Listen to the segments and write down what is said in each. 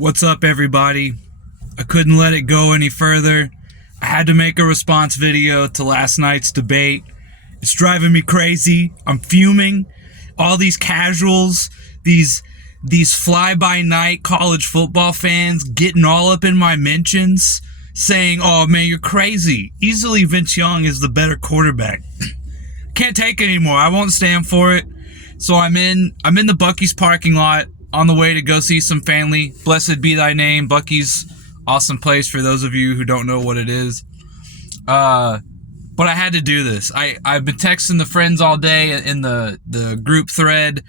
What's up, everybody? I couldn't let it go any further. I had to make a response video to last night's debate. It's driving me crazy. I'm fuming. All these casuals, these fly-by-night college football fans getting all up in my mentions, saying, "Oh man, you're crazy. Easily Vince Young is the better quarterback." Can't take it anymore. I won't stand for it. So I'm in the Buc-ee's parking lot on the way to go see some family. Blessed be thy name. Buc-ee's, awesome place for those of you who don't know what it is. But I had to do this. I've been texting the friends all day in the group thread.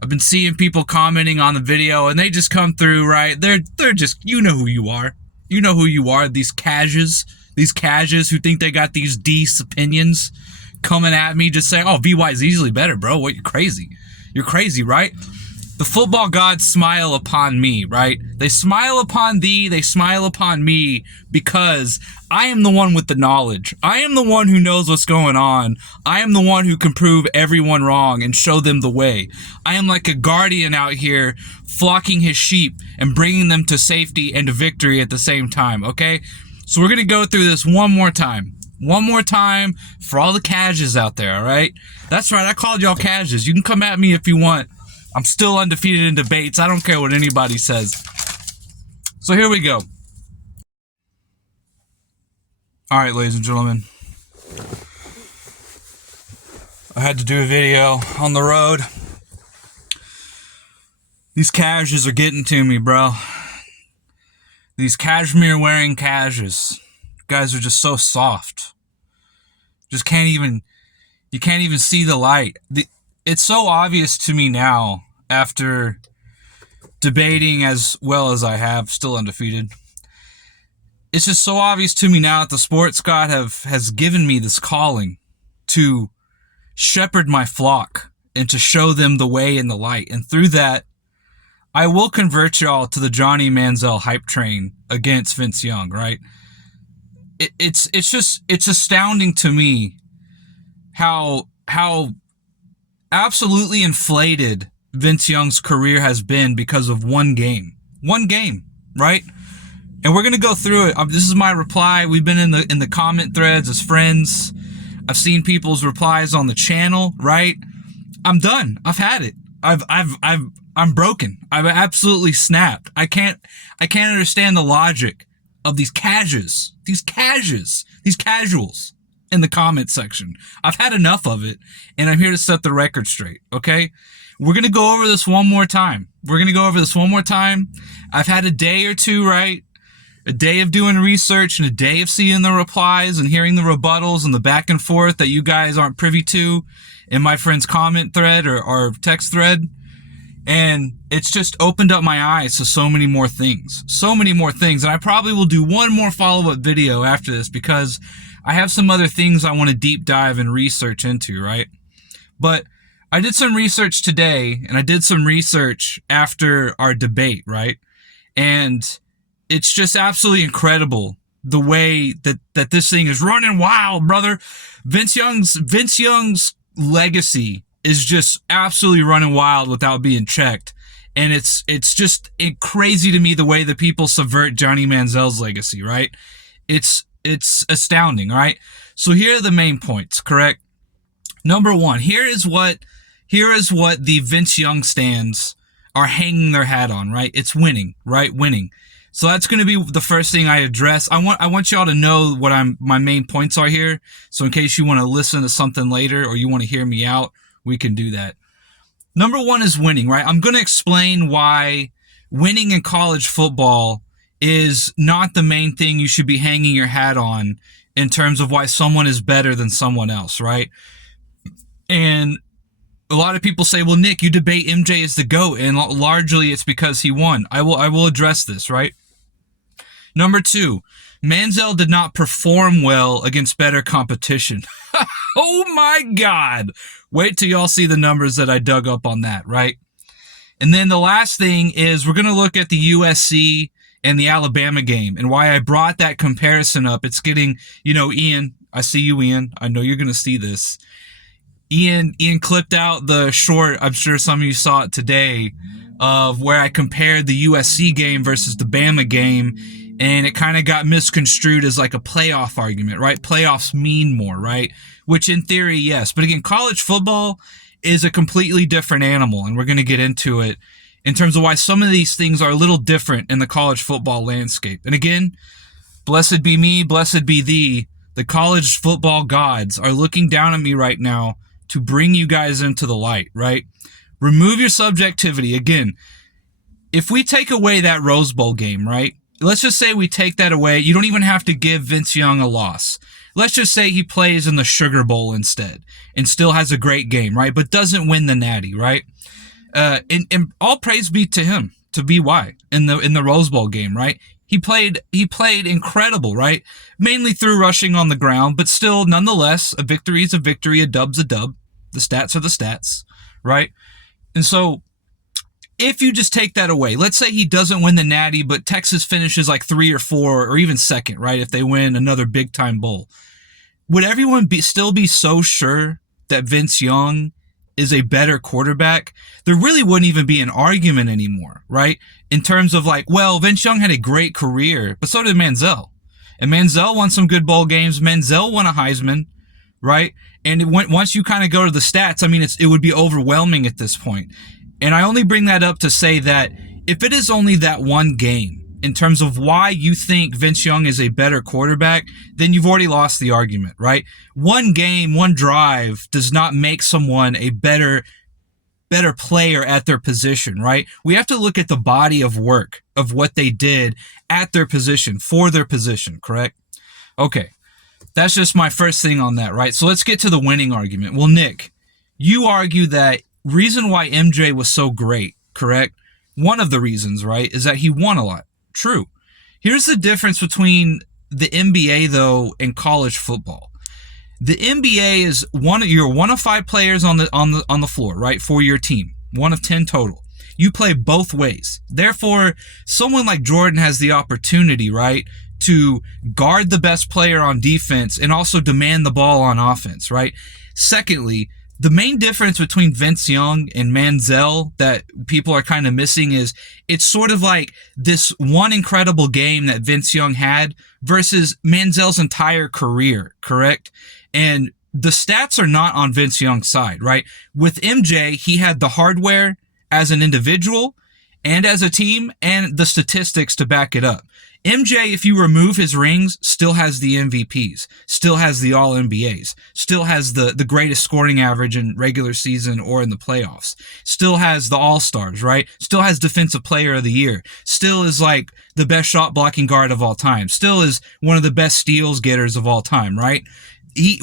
I've been seeing people commenting on the video, and they just come through, right? They're just, you know who you are. You know who you are. These cages who think they got these decent opinions coming at me, just saying, "Oh, VY's easily better, bro. What, you're crazy. You're crazy, right?" The football gods smile upon me, right? They smile upon thee, they smile upon me, because I am the one with the knowledge. I am the one who knows what's going on. I am the one who can prove everyone wrong and show them the way. I am like a guardian out here flocking his sheep and bringing them to safety and to victory at the same time, okay? So we're going to go through this one more time. One more time for all the cages out there, all right? That's right, I called y'all cages. You can come at me if you want. I'm still undefeated in debates. I don't care what anybody says. So here we go. All right, ladies and gentlemen. I had to do a video on the road. These cages are getting to me, bro. These cashmere wearing cages. Guys are just so soft. You can't even see the light. It's so obvious to me now, after debating as well as I have, still undefeated. It's just so obvious to me now that the sports god has given me this calling to shepherd my flock and to show them the way and the light. And through that, I will convert y'all to the Johnny Manziel hype train against Vince Young, right? It's astounding to me how absolutely inflated Vince Young's career has been because of one game, right? And we're gonna go through it. This is my reply. We've been in the comment threads as friends. I've seen people's replies on the channel, right? I'm done. I've had it. I'm broken. I've absolutely snapped. I can't understand the logic of these casuals in the comment section. I've had enough of it, and I'm here to set the record straight, okay? We're going to go over this one more time. I've had a day or two, right? A day of doing research and a day of seeing the replies and hearing the rebuttals and the back and forth that you guys aren't privy to in my friend's comment thread or text thread. And it's just opened up my eyes to so many more things. And I probably will do one more follow-up video after this because I have some other things I want to deep dive and research into, right? But I did some research today, and I did some research after our debate, right? And it's just absolutely incredible the way that this thing is running wild, brother. Vince Young's legacy is just absolutely running wild without being checked. And it's just crazy to me the way that people subvert Johnny Manziel's legacy, right? It's astounding, right? So here are the main points, correct? Number one, here is what the Vince Young stands are hanging their hat on, right? It's winning, right? Winning. So that's going to be the first thing I address. I want y'all to know what my main points are here. So in case you want to listen to something later or you want to hear me out, we can do that. Number one is winning, right? I'm going to explain why winning in college football is not the main thing you should be hanging your hat on in terms of why someone is better than someone else, right? And a lot of people say, well, Nick, you debate MJ as the GOAT, and largely it's because he won. I will address this, right? Number two, Manziel did not perform well against better competition. Oh my God. Wait till y'all see the numbers that I dug up on that, right? And then the last thing is we're going to look at the USC and the Alabama game and why I brought that comparison up. It's getting, Ian, I see you, Ian. I know you're going to see this. Ian clipped out the short, I'm sure some of you saw it today, of where I compared the USC game versus the Bama game, and it kind of got misconstrued as like a playoff argument, right? Playoffs mean more, right? Which in theory, yes. But again, college football is a completely different animal, and we're going to get into it in terms of why some of these things are a little different in the college football landscape. And again, blessed be me, blessed be thee. The college football gods are looking down at me right now to bring you guys into the light, right? Remove your subjectivity. Again, if we take away that Rose Bowl game, right? Let's just say we take that away. You don't even have to give Vince Young a loss. Let's just say he plays in the Sugar Bowl instead and still has a great game, right? But doesn't win the Natty, right? And all praise be to him, to BY in the Rose Bowl game, right? He played incredible, right? Mainly through rushing on the ground, but still, nonetheless, a victory is a victory, a dub's a dub. The stats are the stats, right? And so, if you just take that away, let's say he doesn't win the Natty, but Texas finishes like 3 or 4 or even second, right? If they win another big time bowl, would everyone still be so sure that Vince Young is a better quarterback? There really wouldn't even be an argument anymore, right? In terms of like, well, Vince Young had a great career, but so did Manziel. And Manziel won some good bowl games. Manziel won a Heisman, right? And once you kind of go to the stats, I mean, it would be overwhelming at this point. And I only bring that up to say that if it is only that one game, in terms of why you think Vince Young is a better quarterback, then you've already lost the argument, right? One game, one drive does not make someone a better player at their position, right? We have to look at the body of work of what they did at their position, for their position, correct? Okay, that's just my first thing on that, right? So let's get to the winning argument. Well, Nick, you argue that reason why MJ was so great, correct? One of the reasons, right, is that he won a lot. True. Here's the difference between the NBA, though, and college football. The NBA is you're one of 5 players on the floor, right, for your team. 1 of 10 total. You play both ways. Therefore, someone like Jordan has the opportunity, right, to guard the best player on defense and also demand the ball on offense, right? Secondly, the main difference between Vince Young and Manziel that people are kind of missing is it's sort of like this one incredible game that Vince Young had versus Manziel's entire career, correct? And the stats are not on Vince Young's side, right? With MJ, he had the hardware as an individual and as a team and the statistics to back it up. MJ, if you remove his rings, still has the MVPs, still has the All-NBAs, still has the greatest scoring average in regular season or in the playoffs, still has the All-Stars, right? Still has Defensive Player of the Year, still is like the best shot blocking guard of all time, still is one of the best steals getters of all time, right?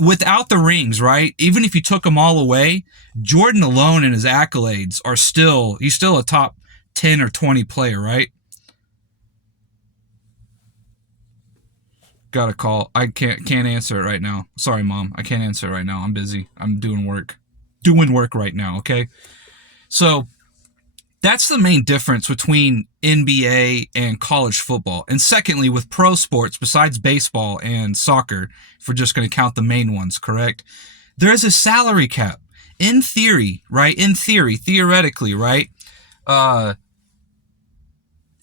Without the rings, right? Even if you took them all away, Jordan alone and his accolades are he's still a top 10 or 20 player, right? Got a call. I can't answer it right now. Sorry, Mom. I can't answer it right now. I'm busy. I'm doing work right now, okay? So that's the main difference between NBA and college football. And secondly, with pro sports, besides baseball and soccer, if we're just going to count the main ones, correct? There is a salary cap. In theory, right? Theoretically, right?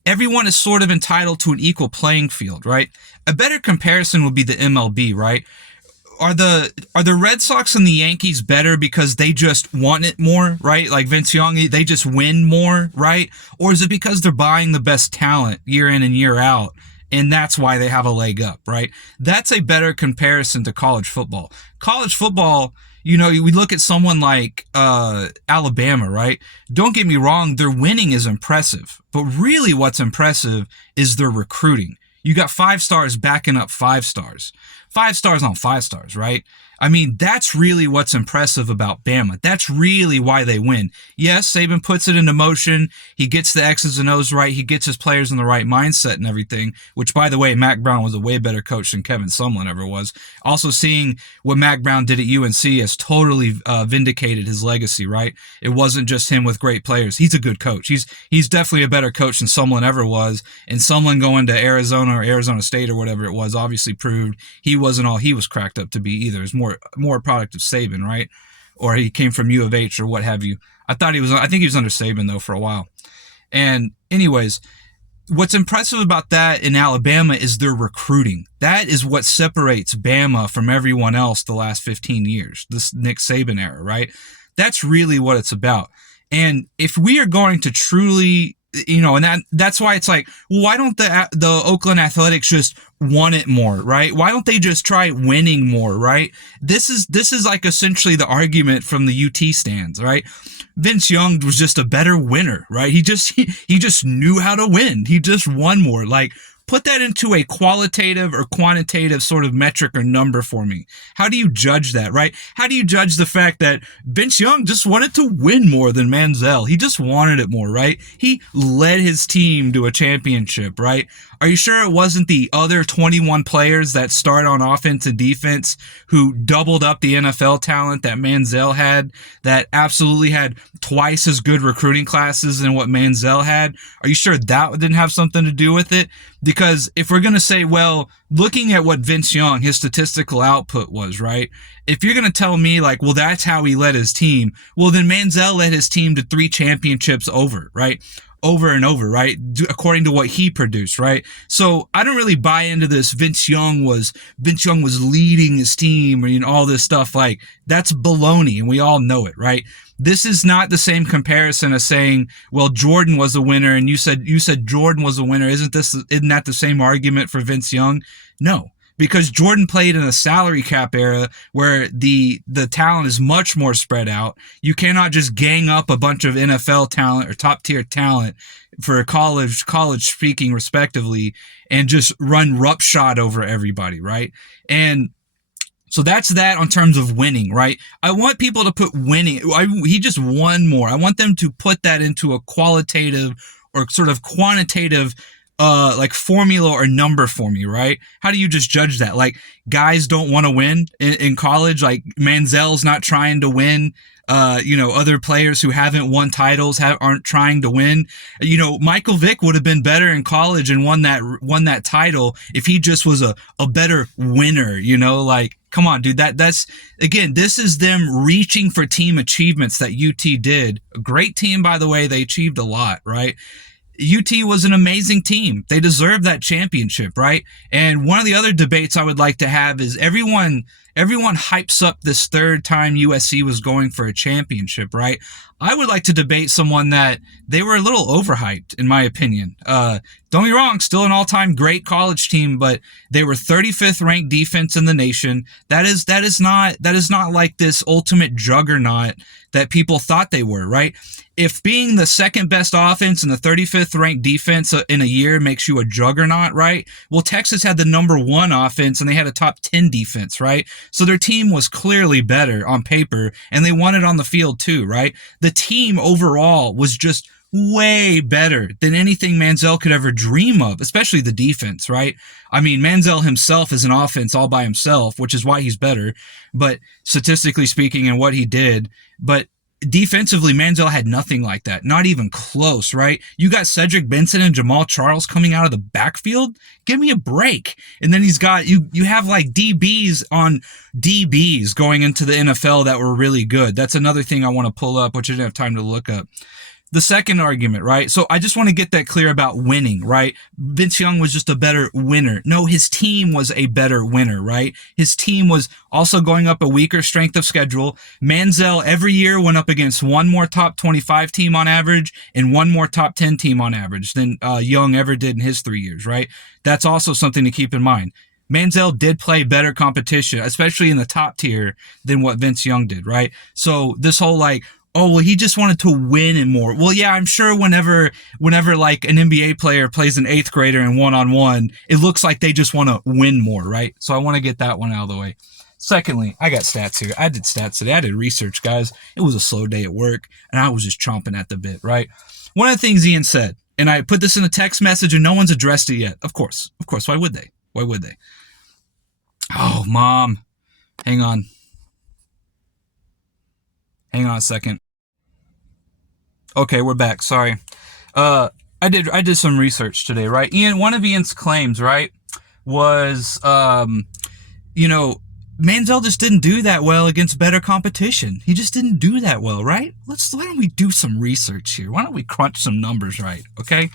Everyone is sort of entitled to an equal playing field, right? A better comparison would be the MLB, right? Are the Red Sox and the Yankees better because they just want it more, right? Like Vince Young, they just win more, right? Or is it because they're buying the best talent year in and year out, and that's why they have a leg up, right? That's a better comparison to college football. College football, you know, we look at someone like Alabama, right? Don't get me wrong, their winning is impressive. But really what's impressive is their recruiting. You got 5 stars backing up 5 stars. 5 stars on 5 stars, right? I mean, that's really what's impressive about Bama. That's really why they win. Yes, Saban puts it into motion. He gets the X's and O's right. He gets his players in the right mindset and everything, which, by the way, Mac Brown was a way better coach than Kevin Sumlin ever was. Also, seeing what Mac Brown did at UNC has totally vindicated his legacy, right? It wasn't just him with great players. He's a good coach. He's definitely a better coach than Sumlin ever was. And Sumlin going to Arizona or Arizona State or whatever it was obviously proved he wasn't all he was cracked up to be either. It's more a product of Saban, right? Or he came from U of H or what have you. I think he was under Saban though for a while. And anyways, what's impressive about that in Alabama is their recruiting. That is what separates Bama from everyone else the last 15 years, this Nick Saban era, right? That's really what it's about. And if we are going to truly, and that's why it's like, well, why don't the Oakland Athletics just want it more, right? Why don't they just try winning more, right? This is like essentially the argument from the UT stands, right? Vince Young was just a better winner, right? He just knew how to win. He just won more. Like, put that into a qualitative or quantitative sort of metric or number for me. How do you judge that, right? How do you judge the fact that Vince Young just wanted to win more than Manziel? He just wanted it more, right? He led his team to a championship, right? Are you sure it wasn't the other 21 players that start on offense and defense who doubled up the NFL talent that Manziel had, that absolutely had twice as good recruiting classes than what Manziel had? Are you sure that didn't have something to do with it? Because if we're going to say, well, looking at what Vince Young, his statistical output was, right? If you're going to tell me like, well, that's how he led his team, well, then Manziel led his team to 3 championships over, right? Over and over, right? According to what he produced, right? So I don't really buy into this. Vince Young was leading his team, or all this stuff. Like, that's baloney, and we all know it, right? This is not the same comparison as saying, well, Jordan was a winner, and you said Jordan was a winner. Isn't that the same argument for Vince Young? No. Because Jordan played in a salary cap era where the talent is much more spread out. You cannot just gang up a bunch of NFL talent or top tier talent for college speaking respectively and just run roughshod over everybody, right? And so that's that on terms of winning, right? I want people to put winning. He just won more. I want them to put that into a qualitative or sort of quantitative like formula or number for me, right? How do you just judge that? Like, guys don't want to win in college. Like, Manziel's not trying to win. Other players who haven't won titles aren't trying to win. Michael Vick would have been better in college and won that title if he just was a better winner. Like, come on, dude. That's again, this is them reaching for team achievements that UT did. A great team, by the way. They achieved a lot, right? UT was an amazing team. They deserved that championship, right? And one of the other debates I would like to have is everyone hypes up this third time USC was going for a championship, right? I would like to debate someone that they were a little overhyped, in my opinion. Don't get me wrong, still an all-time great college team, but they were 35th ranked defense in the nation. That is not like this ultimate juggernaut that people thought they were, right? If being the second best offense and the 35th ranked defense in a year makes you a juggernaut, right? Well, Texas had the number 1 offense and they had a top 10 defense, right? So their team was clearly better on paper and they won it on the field too, right? The team overall was just way better than anything Manziel could ever dream of, especially the defense, right? I mean, Manziel himself is an offense all by himself, which is why he's better, but statistically speaking and what he did, but defensively, Manziel had nothing like that. Not even close, right? You got Cedric Benson and Jamal Charles coming out of the backfield. Give me a break. And then he's got, you have like DBs on DBs going into the NFL that were really good. That's another thing I want to pull up, which I didn't have time to look up. The second argument, right? So I just want to get that clear about winning, right? Vince Young was just a better winner. No, his team was a better winner, right? His team was also going up a weaker strength of schedule. Manziel every year went up against one more top 25 team on average and one more top 10 team on average than Young ever did in his 3 years, right? That's also something to keep in mind. Manziel did play better competition, especially in the top tier, than what Vince Young did, right? So this whole like, oh, well, he just wanted to win and more. Well, yeah, I'm sure whenever like an NBA player plays an 8th grader in one-on-one, it looks like they just want to win more, right? So I want to get that one out of the way. Secondly, I got stats here. I did stats today. I did research, guys. It was a slow day at work, and I was just chomping at the bit, right? One of the things Ian said, and I put this in a text message, and no one's addressed it yet. Of course. Why would they? Oh, Mom. Hang on a second. Okay, we're back. Sorry. I did some research today, right? One of Ian's claims, right, was, Manziel just didn't do that well against better competition. He just didn't do that well, right? Why don't we do some research here? Why don't we crunch some numbers, right? Okay.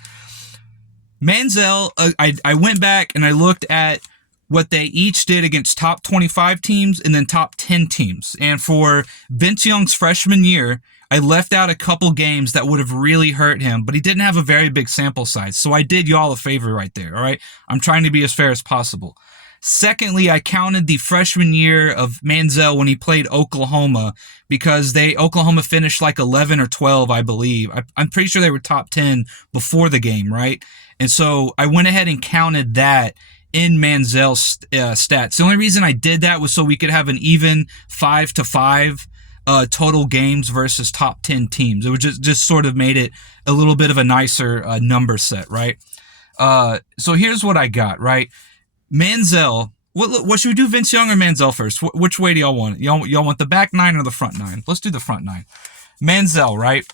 Manziel, I went back and I looked at what they each did against top 25 teams and then top 10 teams. And for Vince Young's freshman year, I left out a couple games that would have really hurt him, but he didn't have a very big sample size. So I did y'all a favor right there, all right? I'm trying to be as fair as possible. Secondly, I counted the freshman year of Manziel when he played Oklahoma because Oklahoma finished like 11 or 12, I believe. I'm pretty sure they were top 10 before the game, right? And so I went ahead and counted that in Manziel's stats. The only reason I did that was so we could have an even 5-5 total games versus top 10 teams. It would just sort of made it a little bit of a nicer number set, right? So here's what I got, right? Manziel, what should we do, Vince Young or Manziel first? Which way do y'all want it? Y'all want the back nine or the front nine? Let's do the front nine. Manziel, right?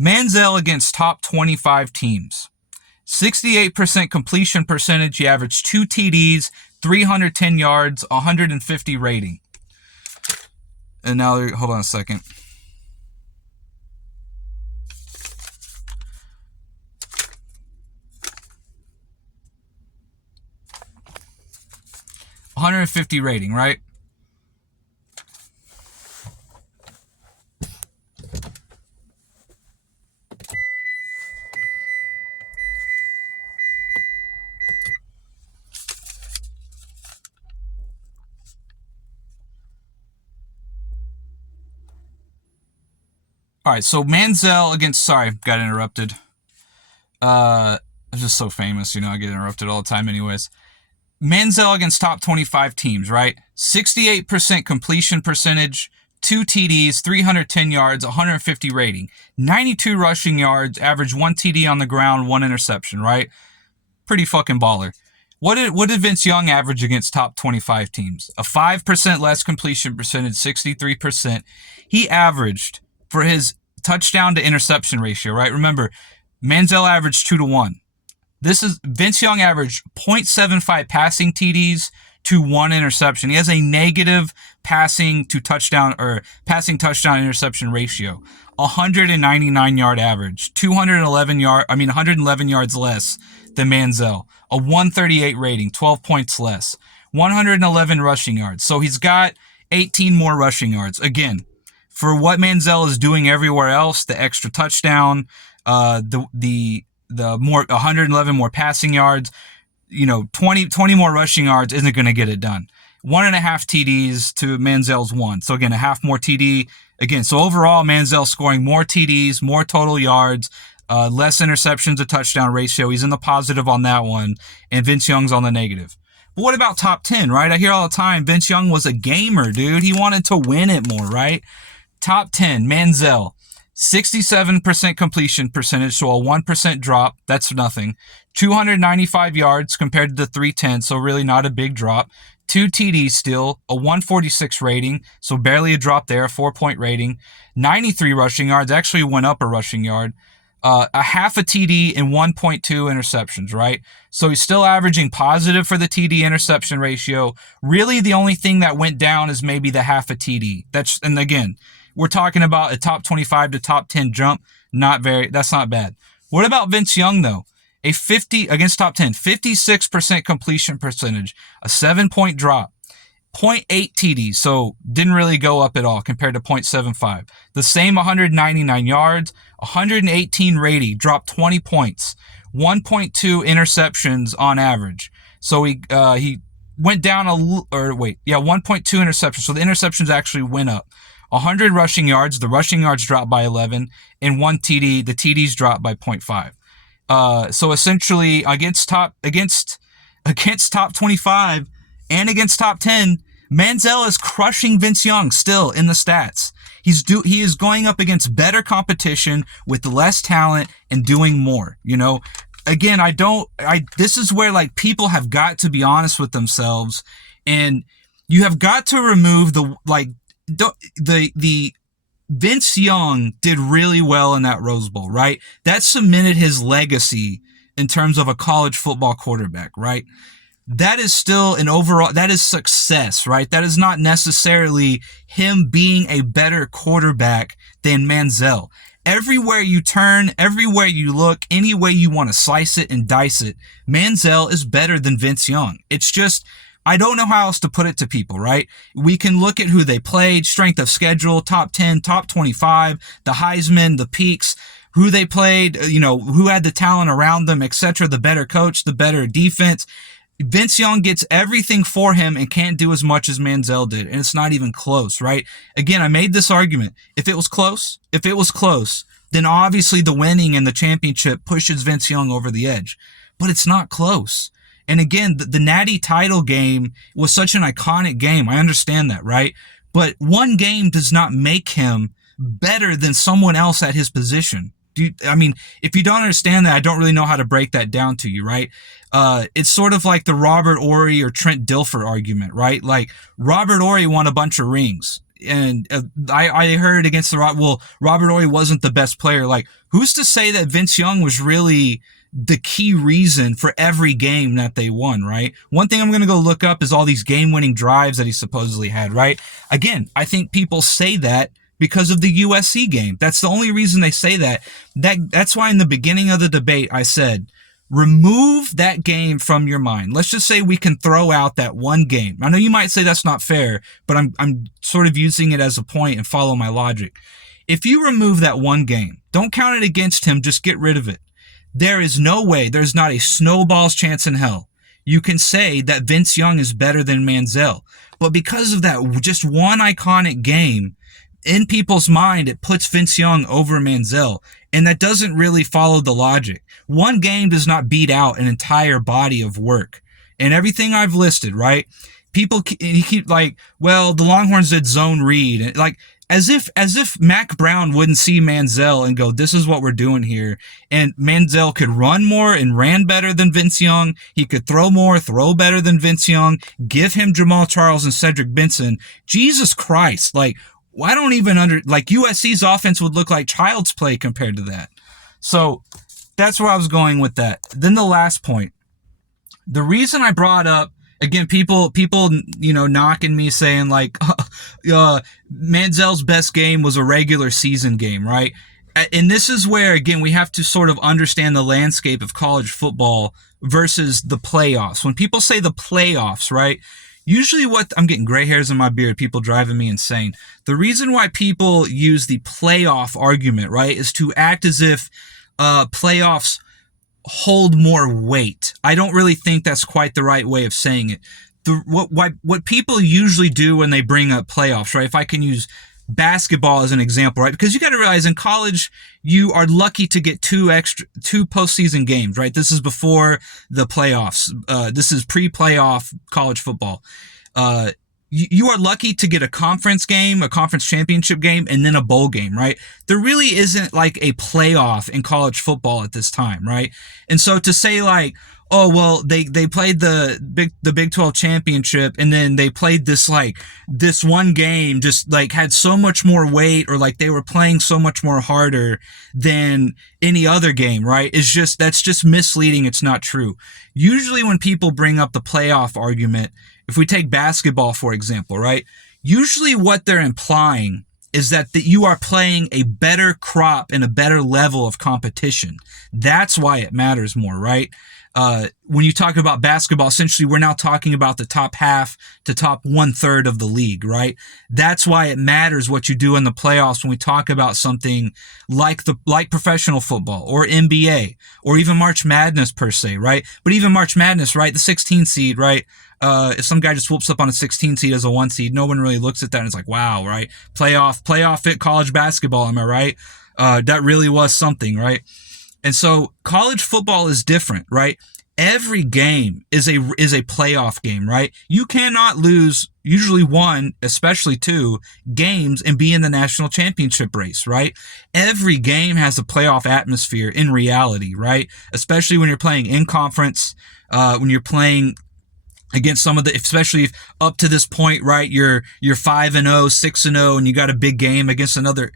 Manziel against top 25 teams. 68% completion percentage. He averaged 2 TDs, 310 yards, 150 rating. And now, hold on a second. $150 rating, right? All right, so Manziel against, sorry, got interrupted. I'm just so famous, I get interrupted all the time anyways. Manziel against top 25 teams, right? 68% completion percentage, 2 TDs, 310 yards, 150 rating, 92 rushing yards, average 1 TD on the ground, 1 interception, right? Pretty fucking baller. What did Vince Young average against top 25 teams? A 5% less completion percentage, 63%. He averaged for his touchdown to interception ratio, right? Remember, Manziel averaged 2-1. Vince Young averaged 0.75 passing TDs to 1 interception. He has a negative passing touchdown interception ratio. 199 yard average, 111 yards less than Manziel. A 138 rating, 12 points less. 111 rushing yards. So he's got 18 more rushing yards. Again, for what Manziel is doing everywhere else, the extra touchdown, the more 111 more passing yards, 20 more rushing yards isn't going to get it done. 1.5 TDs to Manziel's 1. So again, a half more TD. Again, so overall, Manziel scoring more TDs, more total yards, less interceptions to touchdown ratio. He's in the positive on that one, and Vince Young's on the negative. But what about top 10, right? I hear all the time, Vince Young was a gamer, dude. He wanted to win it more, right? Top 10, Manziel. 67% completion percentage, so a 1% drop. That's nothing. 295 yards compared to the 310, so really not a big drop. 2 TDs still, a 146 rating, so barely a drop there, a 4-point rating. 93 rushing yards, actually went up a rushing yard. A half a TD and 1.2 interceptions, right? So he's still averaging positive for the TD interception ratio. Really, the only thing that went down is maybe the half a TD. And again, we're talking about a top 25 to top 10 jump. That's not bad. What about Vince Young, though? Against top 10, 56% completion percentage, a 7-point drop, 0.8 TD, so didn't really go up at all compared to 0.75. The same 199 yards, 118 rating, dropped 20 points, 1.2 interceptions on average. So he went down 1.2 interceptions. So the interceptions actually went up. 100 rushing yards, the rushing yards dropped by 11, and 1 TD, the TDs dropped by 0.5. So essentially against top 25 and against top 10, Manziel is crushing Vince Young still in the stats. He is going up against better competition with less talent and doing more, Again, this is where people have got to be honest with themselves, and you have got to remove the Vince Young did really well in that Rose Bowl, right? That cemented his legacy in terms of a college football quarterback, right? that is still an overall, that is success, right? That is not necessarily him being a better quarterback than Manziel. Everywhere you turn, everywhere you look, any way you want to slice it and dice it, Manziel is better than Vince Young. It's just, I don't know how else to put it to people, right? We can look at who they played, strength of schedule, top 10, top 25, the Heisman, the peaks, who they played, who had the talent around them, etc. The better coach, the better defense. Vince Young gets everything for him and can't do as much as Manziel did. And it's not even close, right? Again, I made this argument. If it was close, then obviously the winning and the championship pushes Vince Young over the edge. But it's not close. And again, the Natty title game was such an iconic game. I understand that, right? But one game does not make him better than someone else at his position. If you don't understand that, I don't really know how to break that down to you, right? It's sort of like the Robert Horry or Trent Dilfer argument, right? Like, Robert Horry won a bunch of rings. And I heard against Robert Horry wasn't the best player. Like, who's to say that Vince Young was really the key reason for every game that they won, right? One thing I'm going to go look up is all these game-winning drives that he supposedly had, right? Again, I think people say that because of the USC game. That's the only reason they say that. That's why in the beginning of the debate, I said, remove that game from your mind. Let's just say we can throw out that one game. I know you might say that's not fair, but I'm sort of using it as a point and follow my logic. If you remove that one game, don't count it against him, just get rid of it. There is no way, there's not a snowball's chance in hell you can say that Vince Young is better than Manziel. But because of that just one iconic game, in people's mind, it puts Vince Young over Manziel, and that doesn't really follow the logic. One game does not beat out an entire body of work. And everything I've listed, right? People keep like, well, the Longhorns did zone read, and like as if Mac Brown wouldn't see Manziel and go, this is what we're doing here. And Manziel could run more and ran better than Vince Young. He could throw more, throw better than Vince Young. Give him Jamal Charles and Cedric Benson. Jesus Christ, like. I don't even USC's offense would look like child's play compared to that. So that's where I was going with that. Then the last point. The reason I brought up, again, people, knocking me saying like, Manziel's best game was a regular season game, right? And this is where, again, we have to sort of understand the landscape of college football versus the playoffs. When people say the playoffs, right? Usually I'm getting gray hairs in my beard, people driving me insane. The reason why people use the playoff argument, right, is to act as if playoffs hold more weight. I don't really think that's quite the right way of saying it. What people usually do when they bring up playoffs, right, if I can use basketball as an example, right, because you got to realize in college, you are lucky to get two postseason games, right? This is before the playoffs. This is pre-playoff college football. You are lucky to get a conference game, a conference championship game, and then a bowl game, right? There really isn't like a playoff in college football at this time, right? And so to say like, oh, well, they played the Big 12 championship, and then they played this one game, just like had so much more weight, or like they were playing so much more harder than any other game, right? That's just misleading. It's not true. Usually when people bring up the playoff argument, if we take basketball, for example, right? Usually what they're implying is that you are playing a better crop and a better level of competition. That's why it matters more, right? When you talk about basketball, essentially we're now talking about the top half to top 1/3 of the league, right? That's why it matters what you do in the playoffs when we talk about something like professional football or NBA or even March Madness per se, right? But even March Madness, right? The 16 seed, right? If some guy just whoops up on a 16 seed as a 1 seed, no one really looks at that and it's like, wow, right? Playoff fit college basketball, am I right? That really was something, right? And so college football is different, right? Every game is a playoff game, right? You cannot lose usually one, especially two games and be in the national championship race, right? Every game has a playoff atmosphere in reality, right? Especially when you're playing in conference, when you're playing against some of the, especially if up to this point, right, you're 5-0, 6-0, and you got a big game against another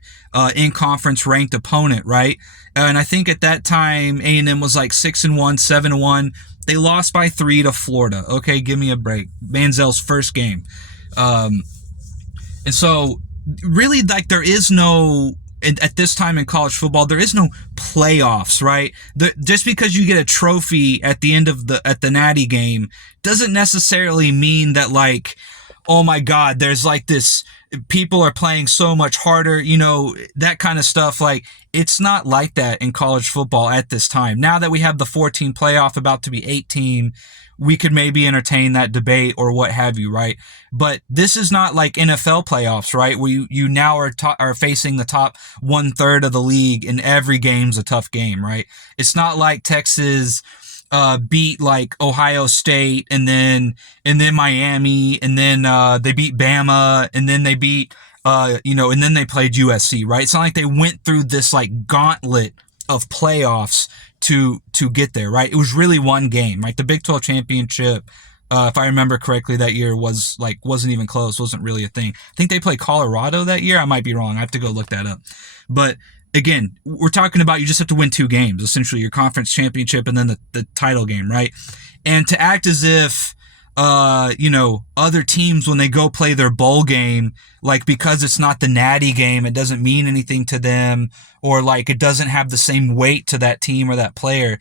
in-conference ranked opponent, right? And I think at that time A&M was like 6-1, 7-1. They lost by 3 to Florida. Okay, give me a break. Manziel's first game. And so, really, like, there is no, at this time in college football, there is no playoffs, right? Just because you get a trophy at the end of at the Natty game doesn't necessarily mean that, like, oh my God, there's like this, people are playing so much harder, that kind of stuff. Like, it's not like that in college football at this time. Now that we have the 14 playoff about to be 18, we could maybe entertain that debate or what have you, right? But this is not like NFL playoffs, right? Where you now are facing the top 1/3 of the league, and every game's a tough game, right? It's not like Texas beat like Ohio State and then Miami, and then they beat Bama, and then they beat and then they played USC, right? It's not like they went through this like gauntlet of playoffs to get there, right? It was really one game, right? The Big 12 championship, if I remember correctly, that year wasn't even close, wasn't really a thing. I think they played Colorado that year. I might be wrong. I have to go look that up. But again, we're talking about you just have to win 2 games, essentially your conference championship and then the title game, right? And to act as if, other teams, when they go play their bowl game, like, because it's not the Natty game, it doesn't mean anything to them, or like it doesn't have the same weight to that team or that player.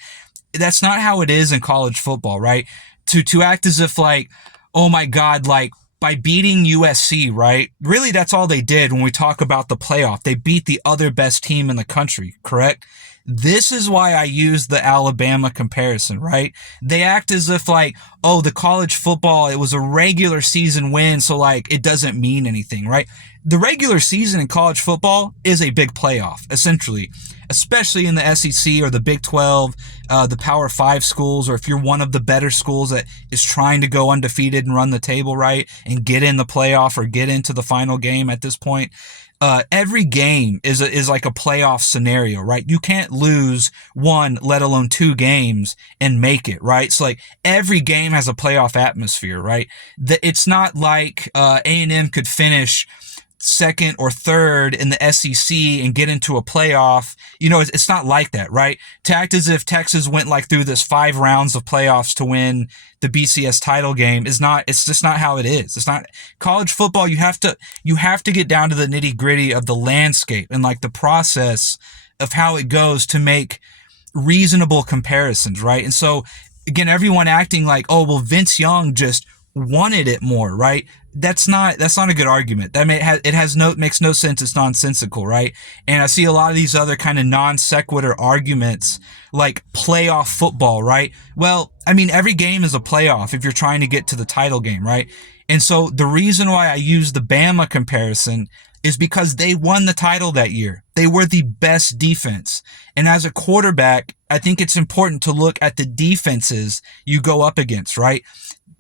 That's not how it is in college football, right? To act as if like, oh my God, like, by beating USC, right? Really, that's all they did when we talk about the playoff. They beat the other best team in the country, correct? This is why I use the Alabama comparison, right? They act as if like, oh, the college football, it was a regular season win, so like it doesn't mean anything, right? The regular season in college football is a big playoff, essentially, especially in the SEC or the Big 12, the Power 5 schools, or if you're one of the better schools that is trying to go undefeated and run the table, right, and get in the playoff or get into the final game at this point. Every game is like a playoff scenario, right? You can't lose 1, let alone 2 games and make it, right? So like every game has a playoff atmosphere, right? It's not like A&M could finish second or third in the SEC and get into a playoff. It's not like that, right? To act as if Texas went like through this 5 rounds of playoffs to win the BCS title game it's just not how it is. It's not college football. You have to get down to the nitty gritty of the landscape and like the process of how it goes to make reasonable comparisons, right? And so again, everyone acting like, oh, well, Vince Young just wanted it more, right? That's not a good argument. Makes no sense. It's nonsensical, right? And I see a lot of these other kind of non sequitur arguments like playoff football, right? Well, I mean, every game is a playoff if you're trying to get to the title game, right? And so the reason why I use the Bama comparison is because they won the title that year. They were the best defense. And as a quarterback, I think it's important to look at the defenses you go up against, right?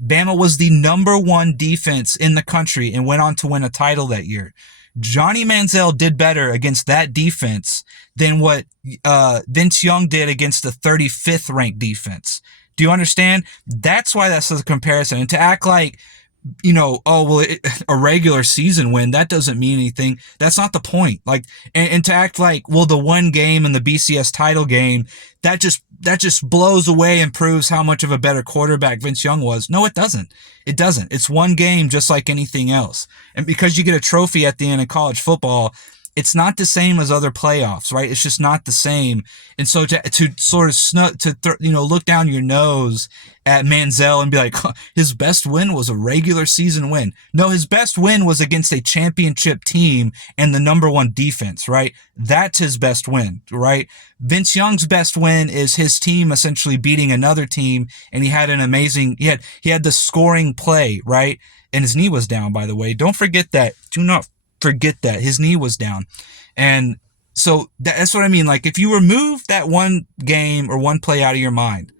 Bama was the number 1 defense in the country and went on to win a title that year. Johnny Manziel did better against that defense than what Vince Young did against the 35th ranked defense. Do you understand? That's why that's a comparison. And to act like, a regular season win, that doesn't mean anything. That's not the point. Like, and to act like, well, the one game in the BCS title game, that just blows away and proves how much of a better quarterback Vince Young was. No, it doesn't. It doesn't. It's one game just like anything else. And because you get a trophy at the end of college football, it's not the same as other playoffs, right? It's just not the same. And so to sort of look down your nose at Manziel and be like, his best win was a regular season win. No, his best win was against a championship team and the number 1 defense, right? That's his best win, right? Vince Young's best win is his team essentially beating another team, and he had an amazing, he had the scoring play, right? And his knee was down, by the way. Don't forget that. Do not forget that his knee was down. And so that's what I mean. Like, if you remove that one game or one play out of your mind,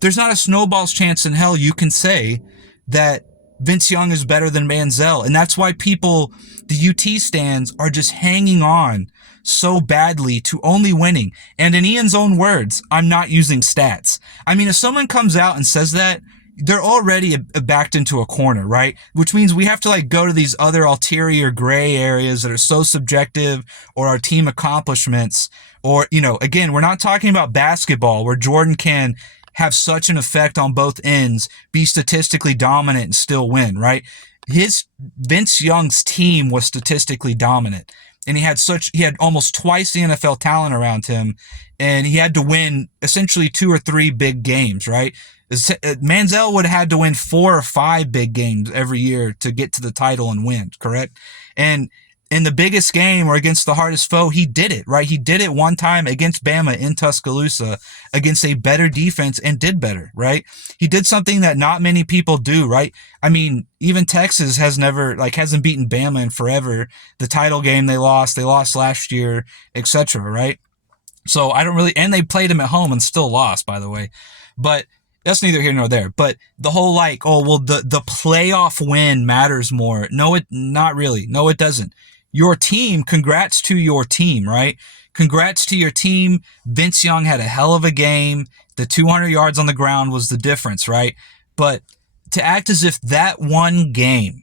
there's not a snowball's chance in hell you can say that Vince Young is better than Manziel. And that's why the UT stands are just hanging on so badly to only winning. And in Ian's own words, I'm not using stats. I mean, if someone comes out and says that, they're already backed into a corner, right? Which means we have to like go to these other ulterior gray areas that are so subjective, or our team accomplishments, or, again, we're not talking about basketball where Jordan can have such an effect on both ends, be statistically dominant and still win, right? Vince Young's team was statistically dominant, and he had almost twice the NFL talent around him, and he had to win essentially 2 or 3 big games, right? Manziel would have had to win 4 or 5 big games every year to get to the title and win, correct? And in the biggest game or against the hardest foe, he did it, right? He did it one time against Bama in Tuscaloosa against a better defense and did better, right? He did something that not many people do, right? I mean, even Texas hasn't beaten Bama in forever. The title game they lost last year, etc., right? So and they played him at home and still lost, by the way. But that's neither here nor there. But the whole the playoff win matters more. No, not really. No, it doesn't. Your team, congrats to your team, right? Congrats to your team. Vince Young had a hell of a game. The 200 yards on the ground was the difference, right? But to act as if that one game,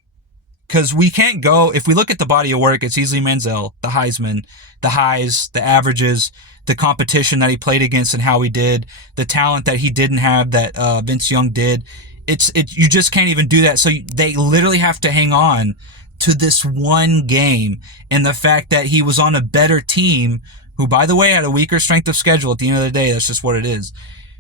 because we can't go, if we look at the body of work, it's easily Manziel, the Heisman, the highs, the averages, the competition that he played against and how he did, the talent that he didn't have that Vince Young did. You just can't even do that. So they literally have to hang on to this one game and the fact that he was on a better team, who, by the way, had a weaker strength of schedule at the end of the day. That's just what it is.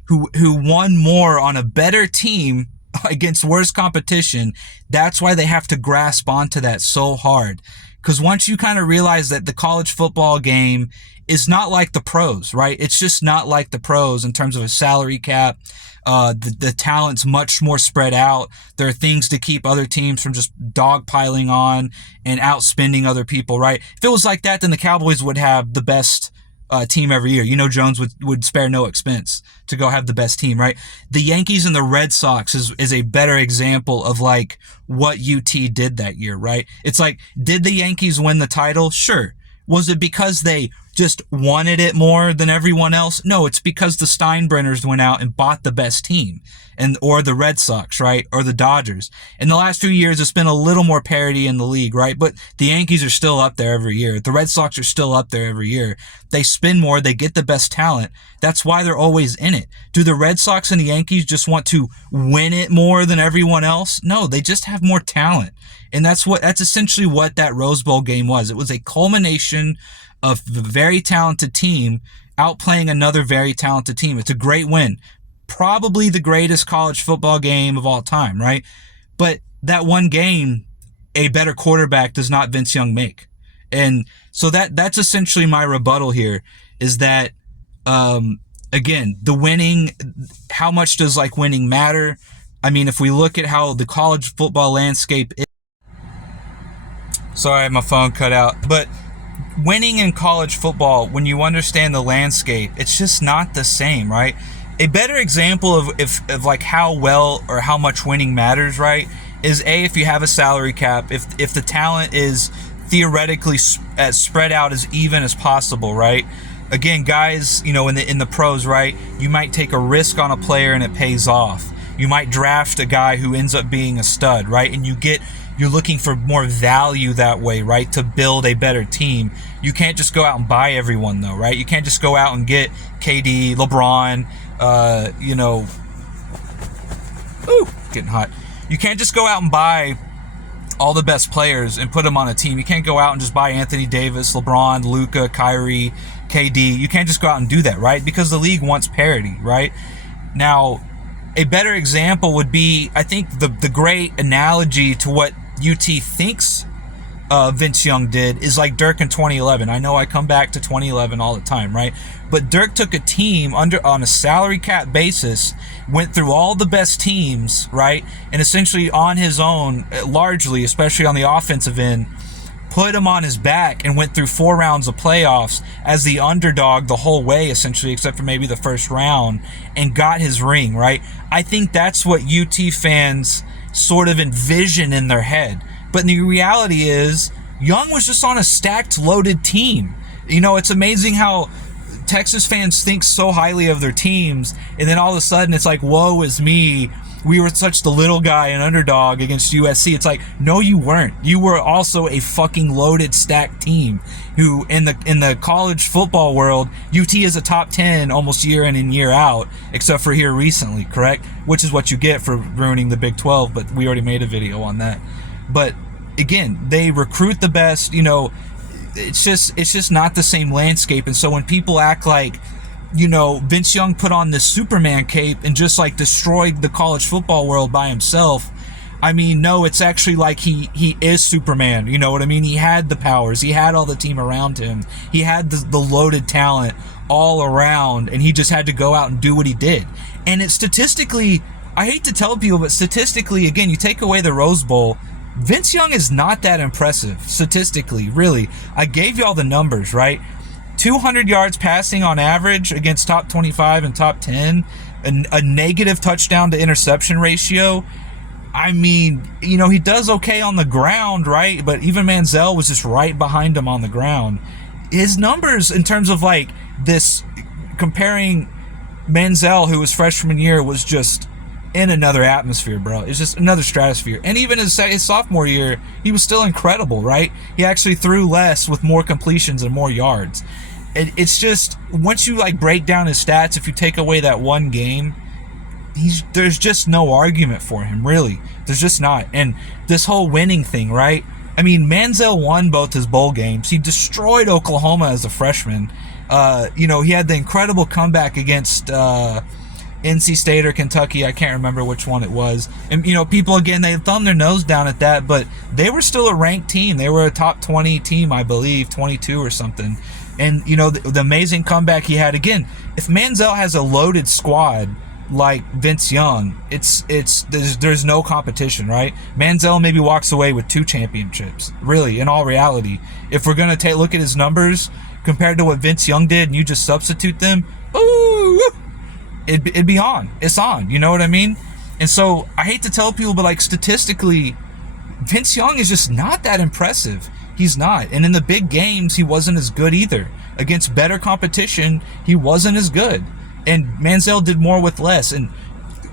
Who won more on a better team against worse competition. That's why they have to grasp onto that so hard. Because once you kind of realize that the college football game is not like the pros, right? It's just not like the pros in terms of a salary cap. The talent's much more spread out. There are things to keep other teams from just dogpiling on and outspending other people, right? If it was like that, then the Cowboys would have the best team every year. Jones would spare no expense to go have the best team, right? The Yankees and the Red Sox is a better example of like what UT did that year, right? It's like, did the Yankees win the title? Sure. Was it because they just wanted it more than everyone else? No, it's because the Steinbrenners went out and bought the best team, or the Red Sox, right? Or the Dodgers. In the last 2 years, it's been a little more parity in the league, right? But the Yankees are still up there every year. The Red Sox are still up there every year. They spend more. They get the best talent. That's why they're always in it. Do the Red Sox and the Yankees just want to win it more than everyone else? No, they just have more talent. And that's essentially what that Rose Bowl game was. It was a culmination of the very talented team outplaying another very talented team. It's a great win. Probably the greatest college football game of all time, right? But that one game, a better quarterback does not Vince Young make. And so that's essentially my rebuttal here, is that, again, the winning, how much does winning matter? I mean, if we look at how the college football landscape is, sorry, my phone cut out. But winning in college football, when you understand the landscape, it's just not the same, right? A better example of how well or how much winning matters, right, is if you have a salary cap, if the talent is theoretically as spread out as even as possible, right? Again, guys, in the pros, right, you might take a risk on a player and it pays off. You might draft a guy who ends up being a stud, right? And you're looking for more value that way, right? To build a better team. You can't just go out and buy everyone, though, right? You can't just go out and get KD, LeBron, getting hot. You can't just go out and buy all the best players and put them on a team. You can't go out and just buy Anthony Davis, LeBron, Luka, Kyrie, KD. You can't just go out and do that, right? Because the league wants parity, right? Now, a better example would be, I think, the great analogy to what UT thinks Vince Young did is like Dirk in 2011. I know I come back to 2011 all the time, right? But Dirk took a team on a salary cap basis, went through all the best teams, right? And essentially on his own, largely, especially on the offensive end, put him on his back and went through 4 rounds of playoffs as the underdog the whole way, essentially, except for maybe the first round, and got his ring, right? I think that's what UT fans sort of envision in their head. But the reality is, Young was just on a stacked, loaded team. It's amazing how Texas fans think so highly of their teams, and then all of a sudden it's like, woe is me. we were such the little guy and underdog against USC. It's like, no, you weren't. You were also a fucking loaded, stacked team who, in the college football world, UT is a top 10 almost year in and year out, except for here recently, correct? Which is what you get for ruining the Big 12, but we already made a video on that. But again, they recruit the best, you know. It's just not the same landscape. And so when people act like, you know, Vince Young put on this Superman cape and just like destroyed the college football world by himself, I mean, no, it's actually like he is Superman. You know what I mean? He had the powers. He had all the team around him. He had the loaded talent all around, and he just had to go out and do what he did. And it's statistically, I hate to tell people, but statistically, again, you take away the Rose Bowl, Vince Young is not that impressive statistically, really. I gave y'all the numbers, right? 200 yards passing on average against top 25 and top 10, a negative touchdown to interception ratio. I mean, you know, he does okay on the ground, right? But even Manziel was just right behind him on the ground. His numbers in terms of like this, comparing Manziel, who was freshman year, was just in another atmosphere, bro. It's just another stratosphere. And even his sophomore year, he was still incredible, right? He actually threw less with more completions and more yards. It's just, once you like break down his stats, if you take away that one game, there's just no argument for him, really. There's just not. And this whole winning thing, right? I mean, Manziel won both his bowl games. He destroyed Oklahoma as a freshman. You know, he had the incredible comeback against NC State or Kentucky. I can't remember which one it was. And, you know, people, again, they thumb their nose down at that, but they were still a ranked team. They were a top 20 team, I believe, 22 or something. And, you know, the amazing comeback he had. Again, if Manziel has a loaded squad like Vince Young, there's no competition, right? Manziel maybe walks away with 2 championships, really, in all reality. If we're going to look at his numbers compared to what Vince Young did and you just substitute them, ooh, it'd be on. It's on. You know what I mean? And so I hate to tell people, but like statistically, Vince Young is just not that impressive. He's not. And in the big games, he wasn't as good either. Against better competition, he wasn't as good. And Manziel did more with less. And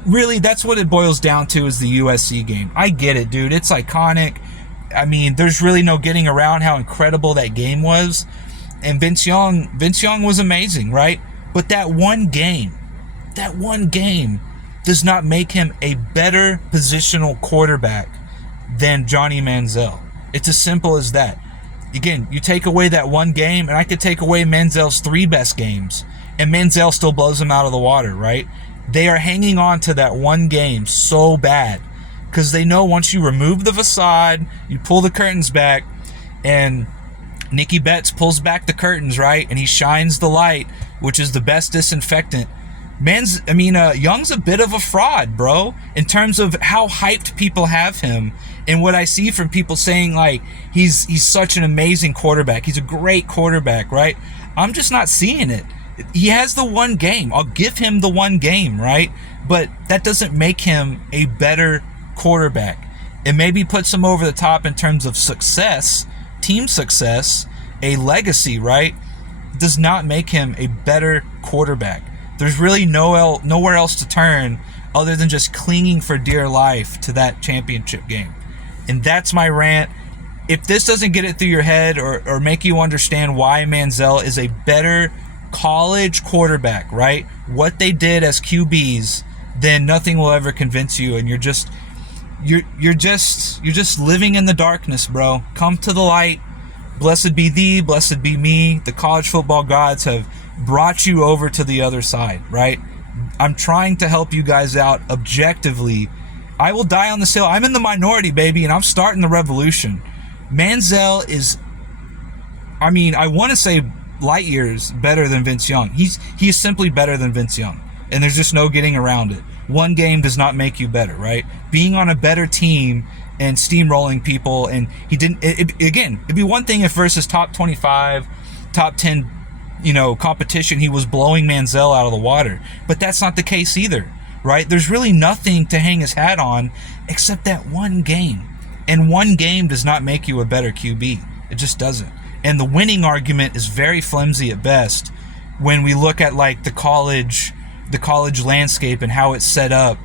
really, that's what it boils down to, is the USC game. I get it, dude. It's iconic. I mean, there's really no getting around how incredible that game was. And Vince Young was amazing, right? But that one game does not make him a better positional quarterback than Johnny Manziel. It's as simple as that. Again, you take away that one game, and I could take away Manziel's 3 best games, and Manziel still blows him out of the water, right? They are hanging on to that one game so bad because they know once you remove the facade, you pull the curtains back, and Nicky Betts pulls back the curtains, right? And he shines the light, which is the best disinfectant. Young's a bit of a fraud, bro, in terms of how hyped people have him. And what I see from people saying, like, he's such an amazing quarterback. He's a great quarterback, right? I'm just not seeing it. He has the one game. I'll give him the one game, right? But that doesn't make him a better quarterback. It maybe puts him over the top in terms of success, team success, a legacy, right? It does not make him a better quarterback. There's really nowhere else to turn other than just clinging for dear life to that championship game. And that's my rant. If this doesn't get it through your head or make you understand why Manziel is a better college quarterback, right? What they did as QBs, then nothing will ever convince you, and you're just living in the darkness, bro. Come to the light. Blessed be thee, blessed be me. The college football gods have brought you over to the other side, right? I'm trying to help you guys out objectively. I will die on this hill. I'm in the minority, baby, and I'm starting the revolution. Manziel is, I want to say light years better than Vince Young. He's simply better than Vince Young, and there's just no getting around it. One game does not make you better, right? Being on a better team and steamrolling people, and he didn't. Again, it'd be one thing if versus top 25, top 10, competition, he was blowing Manziel out of the water, but that's not the case either, right? There's really nothing to hang his hat on except that one game, and one game does not make you a better QB. It just doesn't. And the winning argument is very flimsy at best when we look at like the college landscape and how it's set up,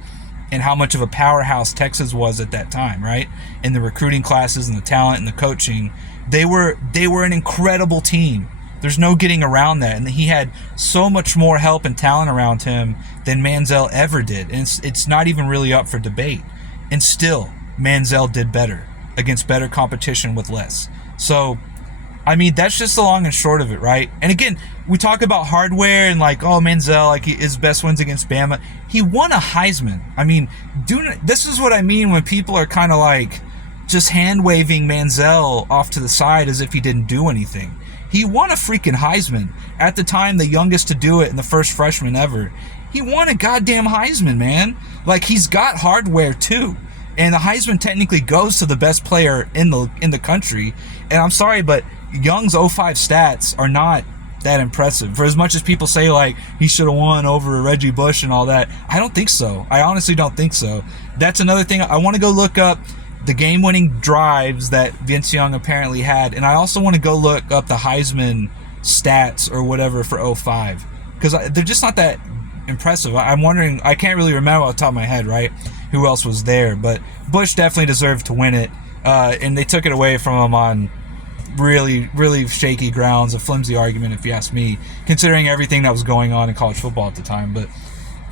and how much of a powerhouse Texas was at that time, right? In the recruiting classes and the talent and the coaching, they were an incredible team. There's no getting around that. And he had so much more help and talent around him than Manziel ever did. And it's not even really up for debate. And still, Manziel did better against better competition with less. So, I mean, that's just the long and short of it, right? And again, we talk about hardware and like, oh, Manziel, like his best wins against Bama. He won a Heisman. I mean, this is what I mean when people are kind of like just hand-waving Manziel off to the side as if he didn't do anything. He won a freaking Heisman. At the time, the youngest to do it and the first freshman ever. He won a goddamn Heisman, man. Like, he's got hardware too. And the Heisman technically goes to the best player in the country. And I'm sorry, but Young's 05 stats are not that impressive. For as much as people say, like, he should have won over Reggie Bush and all that, I don't think so. I honestly don't think so. That's another thing. I want to go look up the game-winning drives that Vince Young apparently had, and I also want to go look up the Heisman stats or whatever for 05, because they're just not that impressive. I'm wondering, I can't really remember off the top of my head, right, who else was there, but Bush definitely deserved to win it, and they took it away from him on really, really shaky grounds, a flimsy argument if you ask me, considering everything that was going on in college football at the time. But,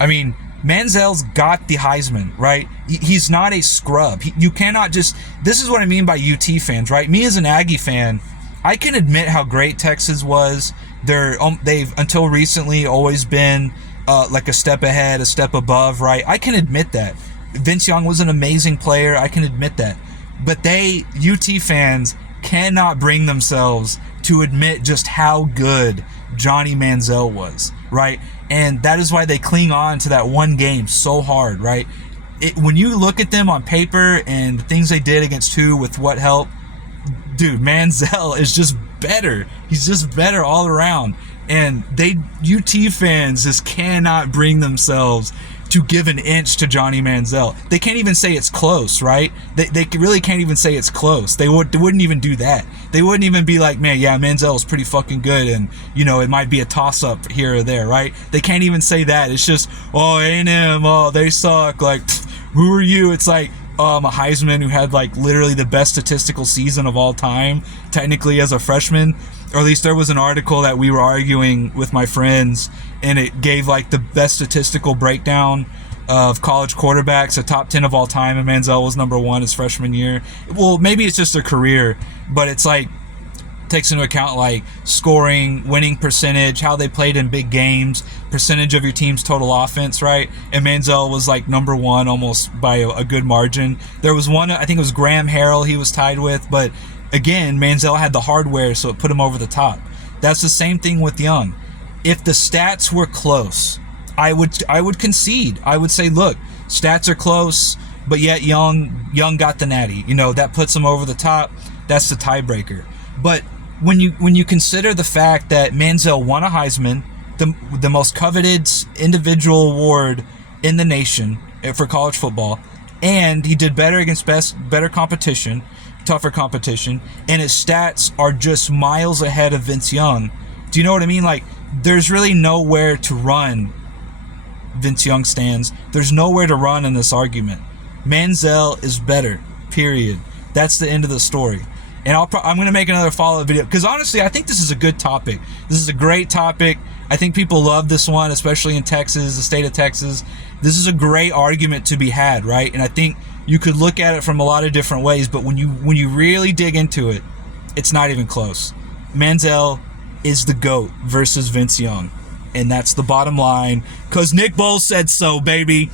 I mean, Manziel's got the Heisman, right? He's not a scrub. You cannot just... This is what I mean by UT fans, right? Me as an Aggie fan, I can admit how great Texas was. They've, until recently, always been like a step ahead, a step above, right? I can admit that. Vince Young was an amazing player. I can admit that. But UT fans, cannot bring themselves to admit just how good Johnny Manziel was, right? And that is why they cling on to that one game so hard, right? When you look at them on paper and the things they did against who with what help, dude, Manziel is just better. He's just better all around. And UT fans just cannot bring themselves to give an inch to Johnny Manziel. They can't even say it's close, right? They really can't even say it's close. They wouldn't even do that. They wouldn't even be like, man, yeah, Manziel is pretty fucking good, and it might be a toss-up here or there, right? They can't even say that. It's just, oh, A&M, oh, they suck. Like, who are you? It's like a Heisman who had like literally the best statistical season of all time, technically as a freshman. Or at least there was an article that we were arguing with my friends, and it gave like the best statistical breakdown of college quarterbacks, a top 10 of all time, and Manziel was number 1 his freshman year. Well, maybe it's just their career, but it's like takes into account like scoring, winning percentage, how they played in big games, percentage of your team's total offense, right? And Manziel was like number 1 almost by a good margin. There was one, I think it was Graham Harrell he was tied with, but again, Manziel had the hardware, so it put him over the top. That's the same thing with Young. If the stats were close, I would concede. I would say, look, stats are close, but yet Young got the natty. That puts him over the top. That's the tiebreaker. But when you consider the fact that Manziel won a Heisman, the most coveted individual award in the nation for college football, and he did better against better competition, tougher competition, and his stats are just miles ahead of Vince Young. Do you know what I mean? Like, there's really nowhere to run, Vince Young stands. There's nowhere to run in this argument. Manziel is better, period. That's the end of the story. And I'm going to make another follow-up video, because honestly, I think this is a good topic. This is a great topic. I think people love this one, especially in Texas, the state of Texas. This is a great argument to be had, right? And I think you could look at it from a lot of different ways, but when you really dig into it, it's not even close. Manziel is the GOAT versus Vince Young. And that's the bottom line, because Nick Bowles said so, baby.